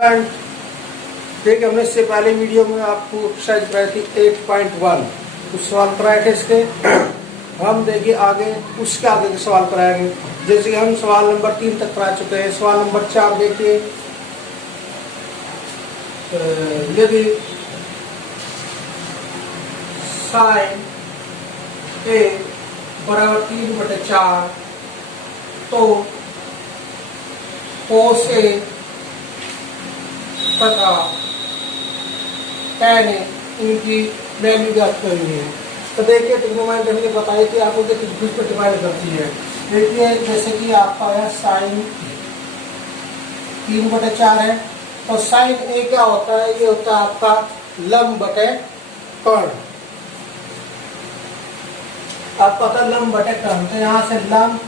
And देखिए, हमने इससे पहले वीडियो में आपको एक्सरसाइज कराई थी 8.1 कुछ सवाल कराए थे इसके। हम देखिए आगे उसके आगे के सवाल कराएंगे। जैसे कि हम सवाल नंबर 3 तक करा चुके हैं। सवाल नंबर 4 देखिए, यदि साइन ए बराबर 3/4 तो कोस ए तथा tan ए इनकी वैल्यू ज्ञात करनी है। तो देखिए, ट्रिग्नोमेट्री हमने बताई थी आपको कि त्रिभुज पर डिवाइड करती है। देखिए, जैसे कि आपका है साइन 3/4 है, तो साइन ए क्या होता है? ये होता है आपका लंब बटे कर्ण। आपका होता है लंब बटे कर्ण। तो यहाँ से लंब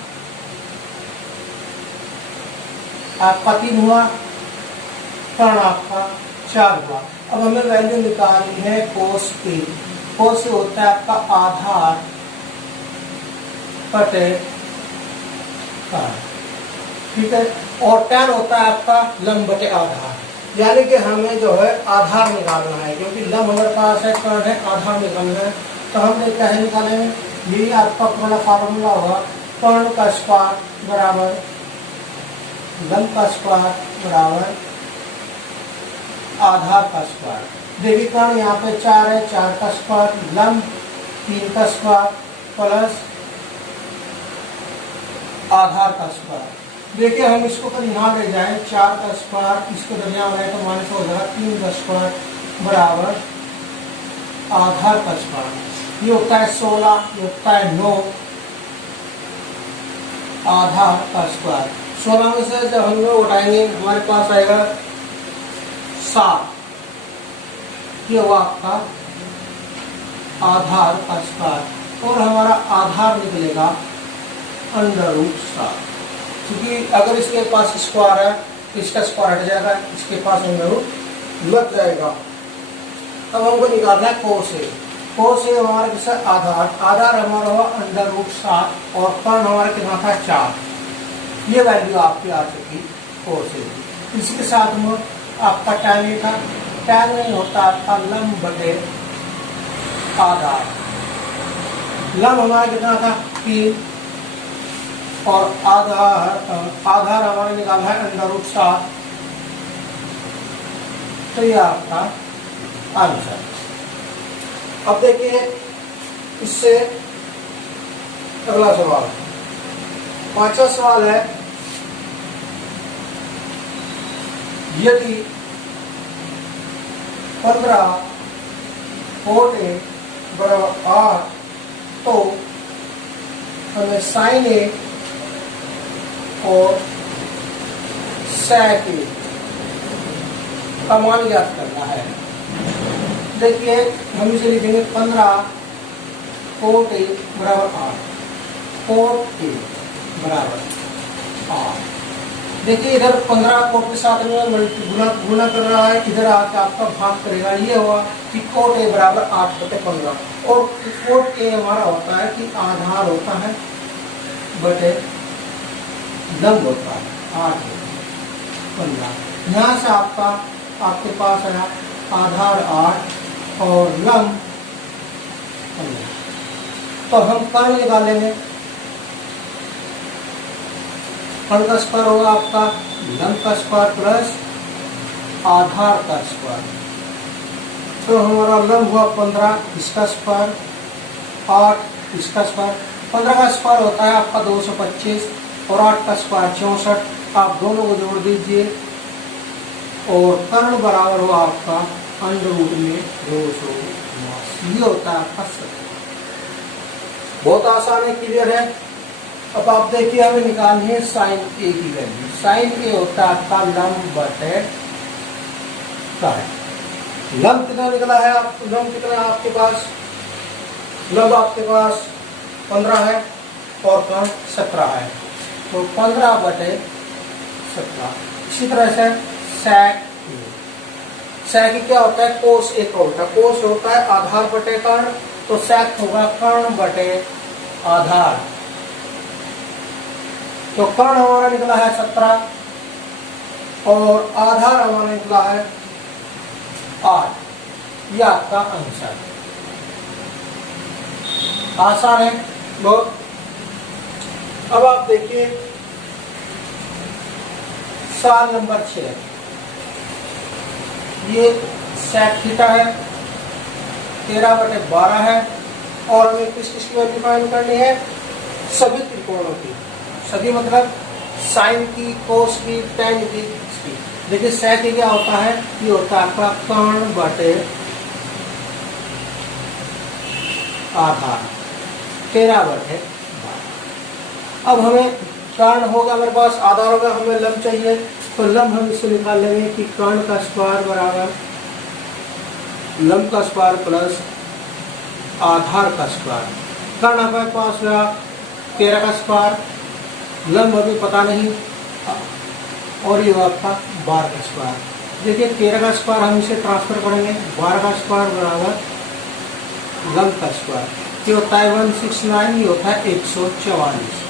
आपका 3 हुआ, कर्ण आपका 4 हुआ। अब हमें वैल्यू निकालनी है कोस ए। कोस ए होता है आपका आधार बटे कर्ण, ठीक है। और tan होता है आपका लंब बटे आधार। यानी कि हमें जो है आधार निकालना है, क्योंकि लंब हमारे पास है, कर्ण है, आधार निकालना है। तो हमने क्या है निकालेंगे, यही आपका पूरा फार्मूला होगा। कर्ण का स्क्वायर बराबर लंब का स्क्वायर बराबर आधार का स्क्वायर। देखिए, कर्ण यहाँ पे 4 है, 4 का स्क्वायर, लंब 3 का स्क्वायर प्लस आधार का स्क्वायर। देखिए, हम इसको अगर यहाँ ले जाए 4 का स्क्वायर, इसको दरमियान में तो माइनस हो जाएगा 3 का स्क्वायर बराबर आधार का स्क्वायर। ये होता है 16, ये होता है 9 आधार का स्क्वायर। 16 में से जब हम लोग उठाएंगे हमारे पास आएगा 7। ये हुआ आपका आधार का स्क्वायर और हमारा आधार निकलेगा √7। क्योंकि अगर इसके पास स्क्वायर है तो इसका स्क्वायर हट जाएगा, इसके पास √ लग जाएगा। अब हमको निकालना है कोस ए। कोस ए हमारा किसका आधार, आधार हमारा हुआ √7 और कर्ण हमारा कितना था 4। ये वैल्यू आपकी आ चुकी कोस ए। इसके साथ में आपका tan ए था। tan नहीं होता आपका लंब बटे आधार। लंब हमारा कितना था 3 और आधार हमारा निकाला है √7। तो ये आपका आंसर। अब देखिए इससे अगला सवाल, 5वां सवाल है, यदि 15 cot A बराबर 8 तो हमें sin A और sec A का मान ज्ञात करना है। देखिए, हम इसे लिखेंगे 15 cot A बराबर 8, cot A बराबर 8। देखिए, इधर 15 कोट के साथ में गुना कर रहा है, इधर आके आपका भाग करेगा। ये हुआ कि कोट ए बराबर 8/15 और कोट ए हमारा होता है कि आधार होता है बटे लंब होता है 8/15। यहाँ से आपके पास आया आधार 8 और लंब 15। तो हम कर्ण निकालेंगे। कर्ण का स्क्वायर होगा आपका लंब का स्क्वायर प्लस आधार का स्क्वायर। तो हमारा लंब हुआ 15, इसका स्क्वायर 8, इसका स्क्वायर। 15 का स्क्वायर होता है आपका 225 और 8 का स्क्वायर 64। आप दोनों को जोड़ दीजिए और कर्ण बराबर हुआ आपका √289। ये होता है आपका 70। बहुत आसान है, क्लियर है। अब आप देखिए, हमें निकालनी है साइन ए की वैल्यू। साइन ए होता है आपका लंब बटे कर्ण। लंब कितना निकला है? लंब कितना है आपके पास? लंब आपके पास 15 है और कर्ण 17 है, तो 15/17। इसी तरह से sec क्या होता है? कोस ए का उल्टा। कोस होता है आधार बटे कर्ण, तो sec होगा कर्ण बटे आधार। तो कर्ण हमारा निकला है 17 और आधार हमारा निकला है 8। यह आपका आंसर है। आसान है बहुत। अब आप देखिए सवाल नंबर 6। ये सेक थीटा है, 13/12 है और हमें किसकी वैल्यू फाइंड करनी है? सभी त्रिकोणों की। सभी मतलब साइन की, कोस की, टेन की, इसकी। देखिए सेक क्या होता है? ये होता है आपका कर्ण बटे आधार, 13/12। अब हमें कर्ण होगा हमारे पास, आधार होगा, हमें लंब चाहिए, तो लंब हम इससे निकाल लेंगे कि कर्ण का स्क्वायर बराबर लंब का स्क्वायर प्लस आधार का स्क्वायर। कर्ण हमारे पास हुआ 13 का स्क्वायर, लंब हमें पता नहीं, और ये हुआ आपका 12 का स्क्वायर। देखिए 13 का स्क्वायर हम इसे ट्रांसफर करेंगे, 12 का स्क्वायर बराबर लंब का स्क्वायर। ये होता है 169, ये होता है 144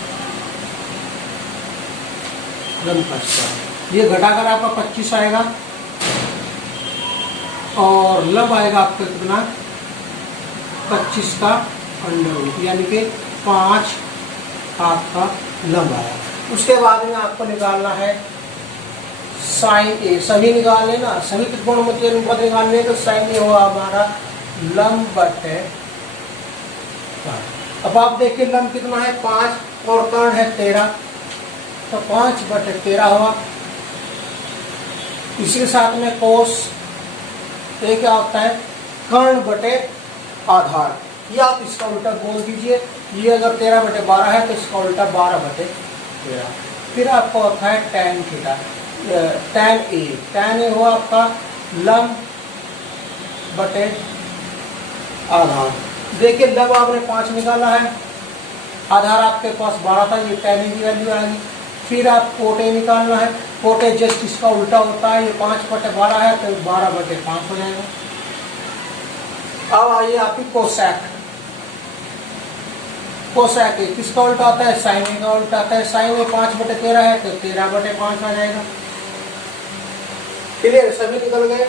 लंब का स्क्वायर। ये घटाकर आपका 25 आएगा और लंब आएगा आपका कितना? 25 का अंडर, यानी कि 5 आपका लंब आया। उसके बाद में आपको निकालना है साइन ए। सभी निकाल लेना, सभी त्रिकोणों के अनुपात निकालने, तो साइन ए हुआ हमारा लंब बटे। अब आप देखिए लंब कितना है? 5 और कर्ण है 13, तो 5/13 हुआ। इसी साथ में कोस ये क्या होता है? कर्ण बटे आधार। या आप इसका उल्टा बोल दीजिए, ये अगर 13/12 है तो इसका उल्टा 12/13। फिर आपको होता है tan थीटा, tan ए हुआ आपका लंब बटे आधार। देखिए लंब आपने 5 निकाला है, आधार आपके पास 12 था, ये tan ए की वैल्यू आएगी। फिर आप कोट ए निकालना है, कोट ए जस्ट इसका उल्टा होता है, ये 5/12 है तो 12/5 हो जाएगा। अब आइए आपकी कोसेक। कोसेक ए किसका उल्टा होता है? साइन ए का उल्टा आता है। साइन ए 5/13 है तो 13/5 आ जाएगा। क्लियर? सभी निकल गए।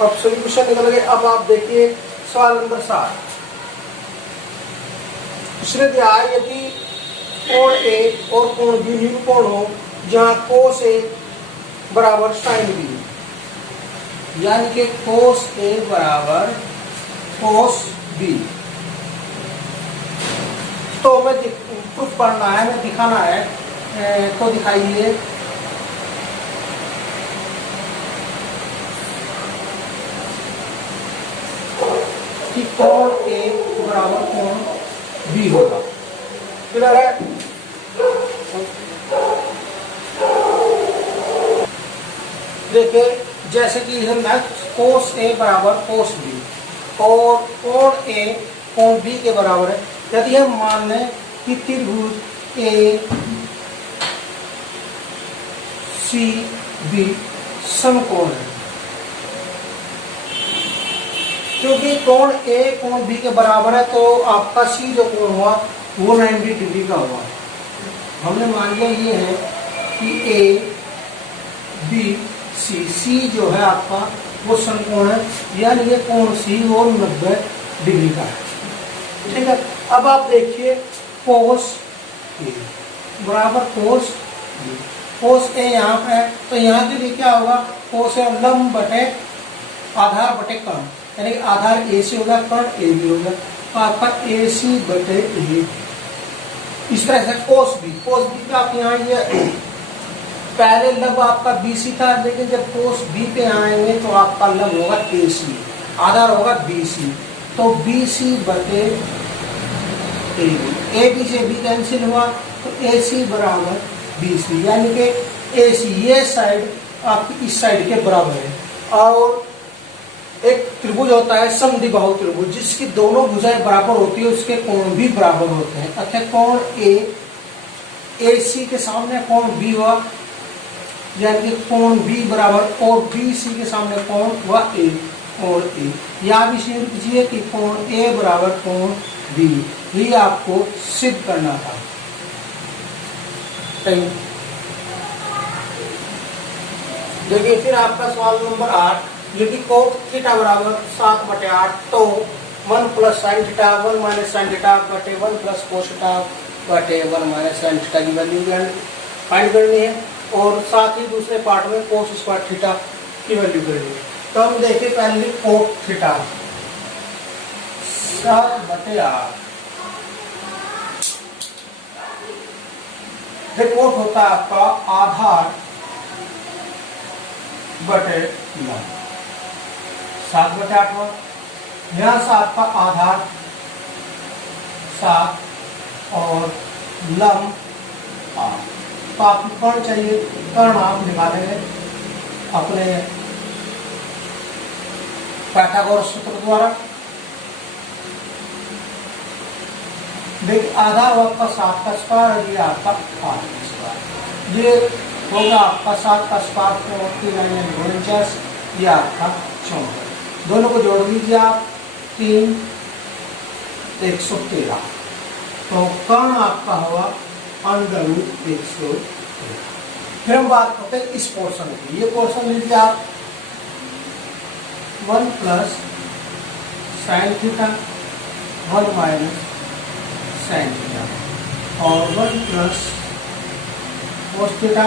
अब सोल्यूशन निकल गए। अब आप देखिए सवाल नंबर 7। इसने दिया यदि कोण ए और कोण बी निरूपण हो जहां कोस ए बराबर साइन बी, यानी कि कोस ए बराबर कोस बी, तो हमें प्रूफ करना है, हमें दिखाना है। तो दिखाइए। कि कोण ए बराबर कोण बी होगा। क्लियर है? देखिए जैसे कि हम कोस ए बराबर कोस बी और कोण ए कोण बी के बराबर है। यदि हम मान लें कि त्रिभुज ए सी बी समकोण है, क्योंकि कोण ए कोण बी के बराबर है तो आपका सी जो कोण हुआ वो 90 डिग्री का हुआ। हमने मान लिया ये है कि ए बी सी जो है आपका वो समकोण है, यानी ये कोण सी वो 90 डिग्री का है। ठीक है? अब आप देखिए कोस ए बराबर कोस बी। कोस ए यहाँ पे है तो यहाँ के लिए क्या होगा? कोस ए लंब बटे आधार बटे कर्ण, यानी आधार ए सी होगा, कर्ण ए बी होगा, तो आपका ए सी बटे ए। इस तरह से कोस बी का आप यहाँ ये पहले लंब आपका बी सी था, लेकिन जब कोस बी पे आएंगे तो आपका लंब होगा ए सी, आधार होगा बी सी, तो बी सी बटे ए बी से बी कैंसिल हुआ तो ए सी बराबर बी सी, यानी कि ए सी ये साइड आपकी इस साइड के बराबर है। और एक त्रिभुज होता है समद्विबाहु त्रिभुज, जिसकी दोनों भुजाएं बराबर होती है, उसके कोण भी बराबर होते हैं। अतः कोण ए सी के सामने कोण बी हुआ, यानी कि कोण बी बराबर और बी सी के सामने कोण हुआ ए, कोण ए। या भी कीजिए कि कोण ए बराबर कोण बी, ही आपको सिद्ध करना था। देखिए फिर आपका सवाल नंबर 8, यदि कोट थीटा बराबर 7/8 तो 1 plus sign theta 1 minus sign theta बटे 1 प्लस कोस थीटा बटे 1 माइनस साइन थीटा की वैल्यू फाइंड करनी है, और साथ ही दूसरे पार्ट में कोस स्क्वायर थीटा की वैल्यू करनी है। तो हम देखें पहले कोट थीटा 7/8, कोट होता है आपका आधार बटे लंब, 7/8 यहाँ 7 का आधार 7 और लंब 8। तो आपको कर्ण चाहिए, कर्ण आप निकालेंगे अपने पाइथागोरस सूत्र द्वारा। देखिए आधार आपका 7 का स्क्वायर, ये आपका 8 का स्क्वायर, ये होगा आपका 7 का स्क्वायर 49 ये आपका 64। दोनों को जोड़ लीजिए आप 3 113। तो कर्ण आपका होगा √113। फिर हम बात करते हैं इस पोर्शन की। ये पोर्शन लीजिए आप 1 plus sign theta 1 minus sign theta और 1 plus cos theta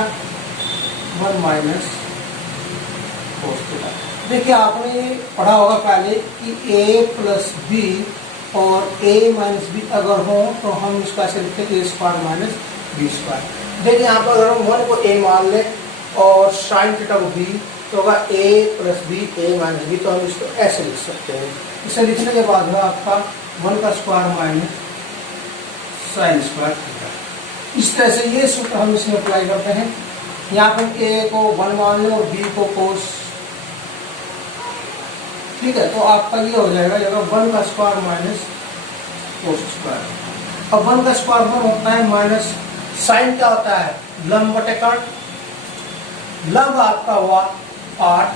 1 minus cos theta. देखिए आपने पढ़ा होगा पहले कि a प्लस बी और a माइनस बी अगर हो तो हम इसको ऐसे लिखते हैं a square minus b square. देखिए यहाँ पर अगर हम 1 को a मान लें और साइन थीटा को b तो होगा a plus b a minus b, तो हम इसको ऐसे लिख सकते हैं। इसे लिखने के बाद होगा आपका 1 का square minus sine square theta. इस तरह से ये सूत्र हम इसमें अप्लाई करते हैं। यहाँ पर a को 1 मान लें और b को कोस, ठीक है। तो आपका ये हो जाएगा 1 का स्क्वायर माइनस कोस स्क्वायर। अब 1 का स्क्वायर 1 होता है माइनस साइन क्या होता है लंब बटे कर्ण, लंब आपका हुआ 8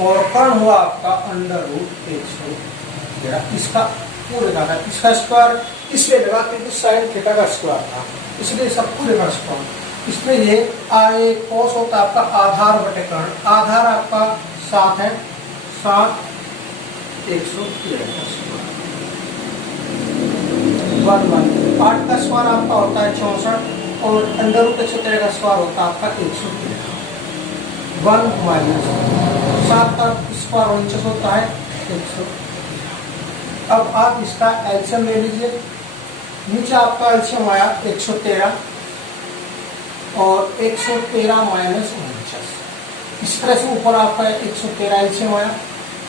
और कर्ण हुआ आपका √113। इसका पूरे का था, इसका स्क्वायर इसलिए लगा क्योंकि साइन थीटा का स्क्वायर था, इसलिए सब पूरे का स्क्वायर। इसमें ये आए कोस होता है आपका आधार बटे कर्ण, आधार आपका 7 है, 7 113 का स्क्वायर 8 का स्क्वायर आपका होता है 64 और √113 का स्क्वायर होता है आपका 113। 1 माइनस 7 का स्क्वायर 49 होता है 100। अब आप इसका एलसीएम ले लीजिए। नीचे आपका एलसीएम आया 113 और 113 माइनस 49। इस तरह से ऊपर आपका 113 एलसीएम आया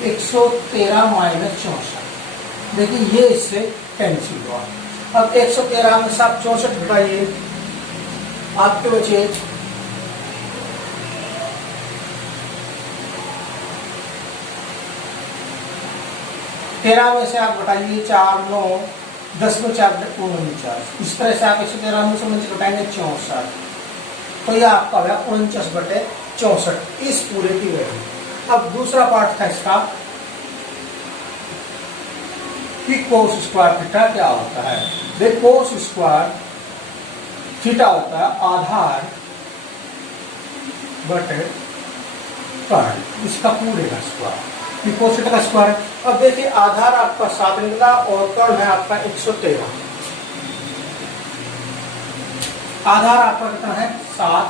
113 माइनस 64। देखिए ये इससे कैंसिल हुआ। अब 113 में सब 64 घटाइए, आपके बचे 13 में से आप घटाइए 4 9 10 में 4 49। इस तरह से आप 113 में से नीचे घटाएंगे 64, तो यह आपका हो गया 49/64 इस पूरे की वैल्यू। अब दूसरा पार्ट था इसका कि कोस स्क्वायर थीटा क्या होता है। देखो कोस स्क्वायर थीटा होता है आधार बटे कर्ण, इसका पूरे का स्क्वायर, कोस थीटा का स्क्वायर है। अब देखिए आधार आपका 7 निकला और कर्ण है आपका 113। आधार आपका कितना है 7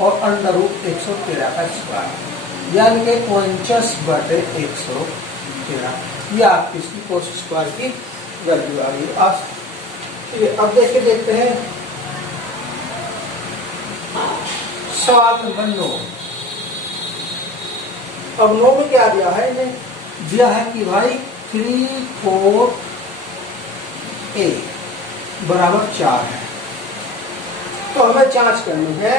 और √113 का स्क्वायर, यानी कि 49/113। ये आपकी इसकी कोस स्क्वायर की वैल्यू आ गई। अब देखते हैं सवाल नंबर 9। अब 9 में क्या दिया है, इन्हें दिया है कि भाई 3 4 a बराबर 4 है। तो हमें जांच करनी है,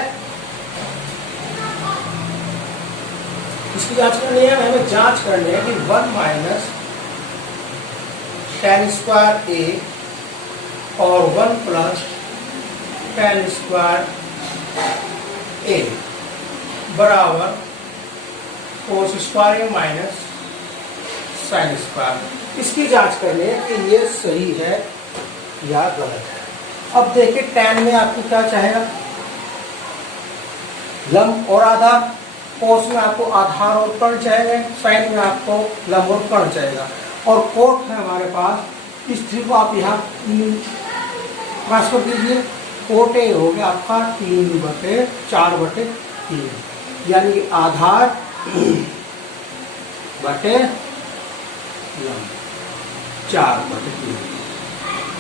इसकी जांच करनी है, हमें जांच करनी है कि 1 माइनस tan स्क्वायर a और 1 प्लस tan स्क्वायर a बराबर cos square a minus sine square इसकी जांच करनी है कि ये सही है या गलत है। अब देखिए tan में आपको क्या चाहेगा, लंब और आधार। कोस में आपको आधार और कर्ण चाहेगा, साइन में आपको लंब और कर्ण चाहेगा। और कोट है हमारे पास, इस थ्री को आप यहाँ ट्रांसफर कीजिए। कोट ए हो गया आपका 3/4/3, यानी कि आधार बटे लंब 4/3,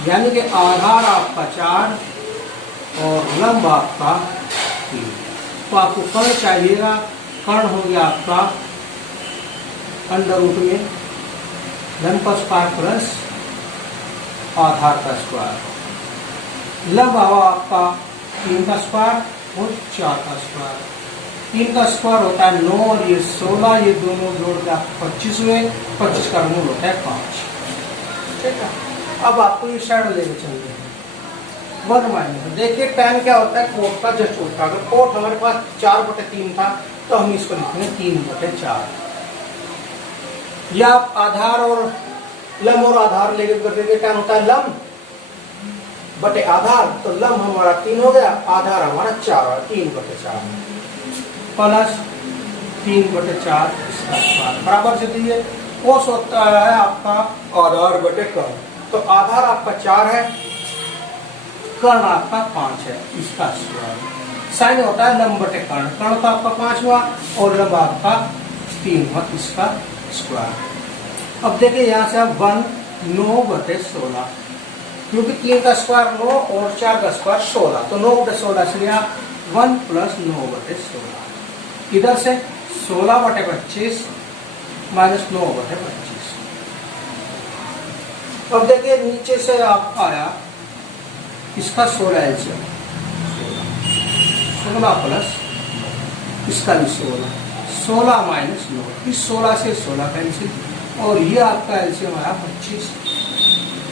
यानी कि आधार आपका 4 और लंब आपका 3। तो आपको कर्ण चाहिएगा, कर्ण हो गया आपका अंडर रूट में लंब का स्क्वायर प्लस आधार का स्क्वायर। लंब हुआ आपका 3 का स्क्वायर और 4 का स्क्वायर। 3 का स्क्वायर होता है 9 और ये 16, ये दोनों जोड़ के आपको 25 हुए। 25 का मूल होता है 5। ठीक है, अब आपको ये साइड लेके चलते हैं 1 माइनस। देखिए tan क्या होता है, कोट का जस्ट उल्टा। अगर कोट हमारे पास 4/3 था तो हम इसको लिखेंगे 3/4। या आप आधार और लंब और आधार लेके करके tan होता है लंब बटे आधार, तो लंब हमारा 3 हो गया, आधार हमारा 4 है, 3/4 प्लस 3/4 इसका स्क्वायर बराबर से दिए। कोस होता है आपका आधार बटे कर्ण, तो आधार आपका 4 है, कर्ण आपका 5 है, इसका स्क्वायर। साइन होता है लंब बटे कर्ण, कर्ण तो आपका 5 हुआ और लंब आपका 3 हुआ, इसका स्क्वायर। अब देखिए यहाँ से आप 1 9/16, क्योंकि 3 का स्क्वायर 9 और 4 का स्क्वायर 16, तो 9/16 इसलिए आप 1 + 9/16। इधर से 16/25 माइनस 9/25। अब देखिए नीचे से आप आया इसका 16 एलसीएम, 16 प्लस इसका भी 16, 16 माइनस 9, इस 16 से 16 कैंसिल, और ये आपका एलसीएम आया 25।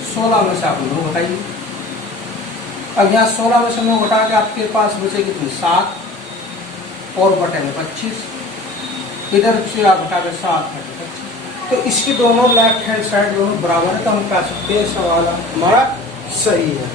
16 में से आप 9 घटाइए। अब यहाँ 16 में से 9 घटा के आपके पास बचेगी कितनी, 7 और बटे में 25। इधर से आप घटा के 7 बटे 25, तो इसकी दोनों लेफ्ट हैंड साइड दोनों बराबर है, तो हम कह सकते हैं सवाल हमारा सही है।